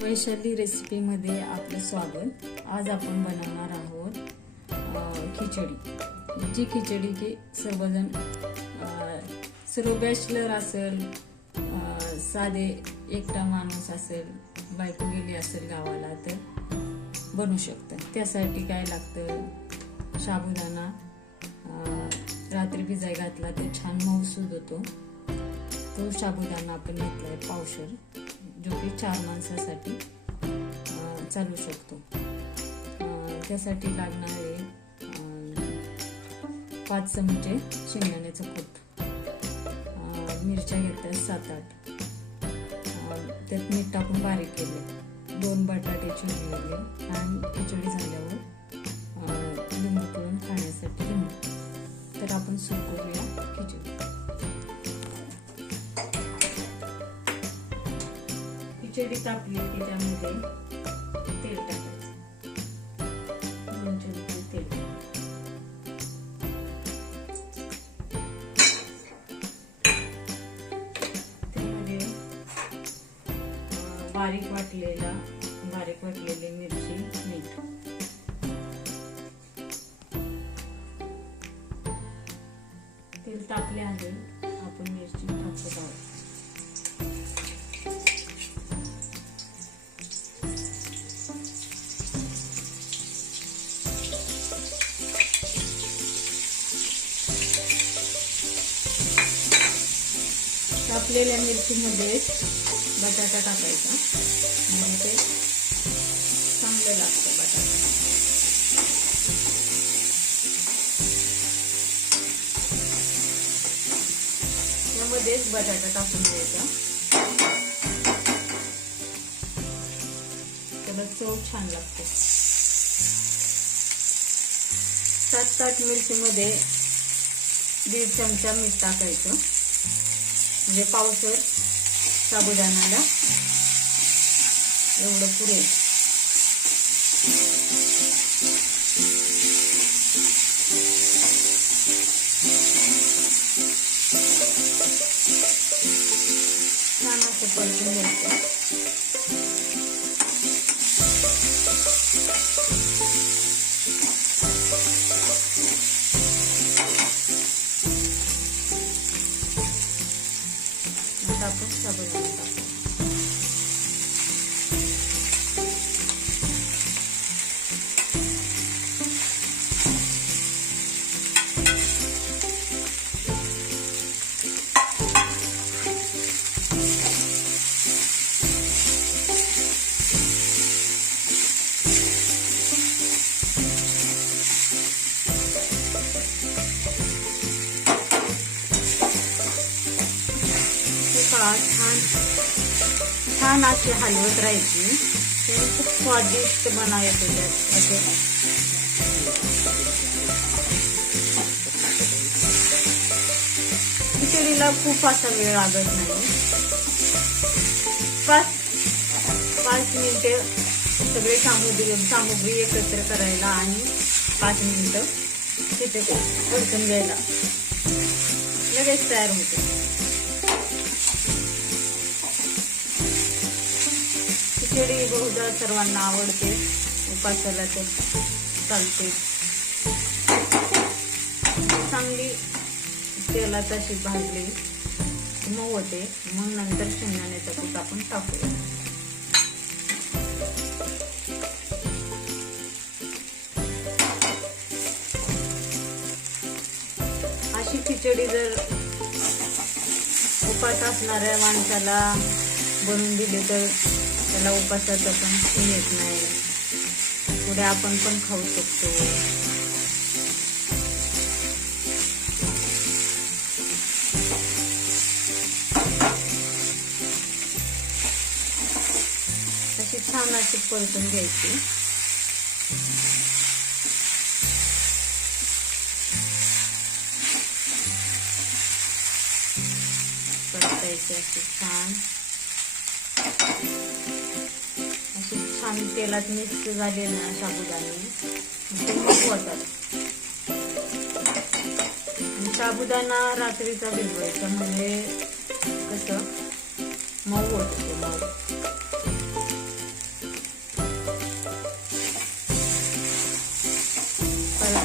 वैशाली रेसिपीमध्ये आपलं स्वागत। आज आपण बनवणार आहोत खिचडी। जी खिचडी की सर्व बॅचलर असेल, साधे एकटा माणूस असेल, बायको गेली असेल गावाला तर बनवू शकतात। त्यासाठी काय लागतं, साबुदाणा रात्री भिजाय घातला तर छान मऊसूद होतो। तो साबुदाणा आपण घेतलाय पावशेर, जो की 4 माणसासाठी चालू शकतो। त्यासाठी लागणारे 5 चमचे शेंगदाण्याचं कूट, मिरच्या घेतल्या 7-8, त्यात मीठ टाकून बारीक केले, 2 बटाटे चिरलेले आणि खिचडी झाल्यावर लिंबू पिळून खाण्यासाठी लिंबू। तर आपण सुरू करूया खिचडी। खिचडी तापली की त्यामध्ये तेल टाकायचं, 2 चमचे तेल। त्यामध्ये बारीक वाटलेली मिरची, मीठ। तेल तापले आहे, आपण मिरची टाकत आहोत। तापलेल्या मिरचीमध्ये बटाटा टाकायचा, म्हणजे ते चांगलं लागतं बटाटा। यामध्येच बटाटा टाकून द्यायचा, त्याला चव छान लागते। 7-8 मिरचीमध्ये 1.5 चमचा मीठ टाकायचं, म्हणजे पावशेर साबुदाण्याला एवढं पुरेल। छान असं परतून घ्यायचं। आपण साबुदाणा टाकू। छान अशी हलवत राहायची, ते खूप स्वादिष्ट बनायचं त्यात असं। खिचडीला खूप असा वेळ लागत नाही, 5 मिनिटे सगळे सामुग्री एकत्र करायला आणि 5 मिनिटं तिथे परतून घ्यायला, लगेच तयार होते। खिचडी बहुधा सर्वांना आवडते, उपासाला तर चालते। चांगली तेलात अशी भाजली मऊ होते, मग नंतर शेंगदाण्याचं कूट आपण टाकूया। अशी खिचडी जर उपास असणाऱ्या माणसाला बनवून दिली तर त्याला उपासाचं पण येत नाही, पुढे आपण पण खाऊ शकतो। अशी छान अशी परतून घ्यायची। परतायची अशी छान तेलात मिक्स झाले ना साबुदाणे, ते मऊ होतात। साबुदाणा रात्रीचा भिजवायचा, म्हणजे कसं मऊ होतं, मऊ।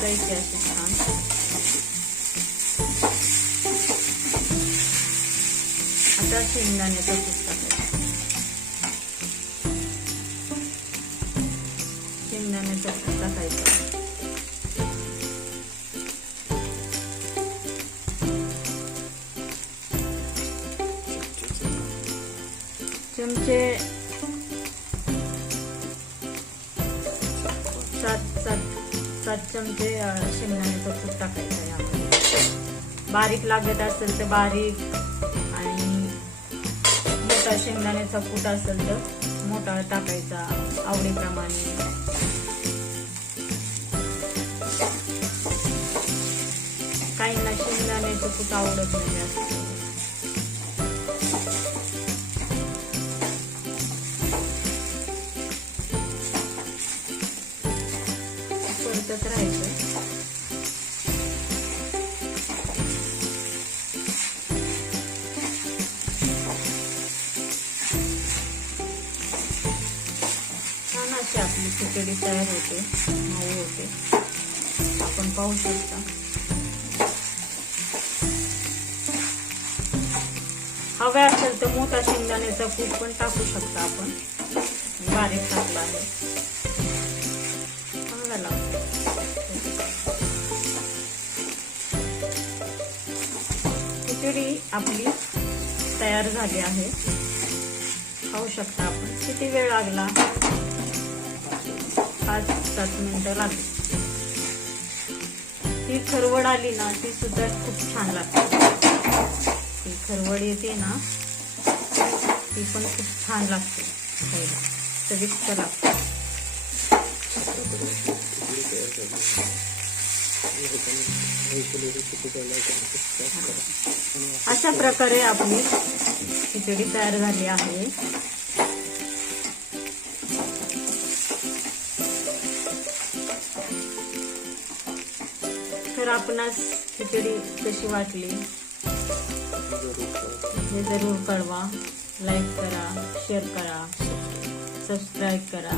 भाजायची अशी छान. आता शेंगदाण्याचा कूट टाकायचा. शेंगदाण्याचा कूट टाकायचा. चमचे 7 चमचे शेंगदाण्याचा कूट टाकायचा यामध्ये. बारीक लागत असेल तर बारीक, आणि मोठा शेंगदाण्याचा कूट असेल तर मोठा टाकायचा आवडीप्रमाणे. काहींना शेंगदाण्याचं कूट आवडत नाही जास्त. परतच राहायचं. छान अशी आपली खिचडी तयार होते, मऊ होते. आपण पाहू शकता. हवे असेल तर मोठा शेंगदाण्याचा कूट पण टाकू शकता आपण. बारीक टाकला आहे, चांगला लागतो. खिचडी आपली तयार झाली आहे, खाऊ शकता आपण. किती वेळ लागला? 5-7 मिनिटं लागली. ती खरवड आली ना, ती सुद्धा खूप छान लागते. ती खरवड येते ना, ती पण खूप छान लागते खायला, चविष्ट लागते. अशा प्रकारे आपली खिचडी तयार झाली आहे. तर आपणास खिचडी कशी वाटली हे जरूर कळवा. लाईक करा, शेअर करा, सबस्क्राईब करा.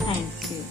थँक्यू.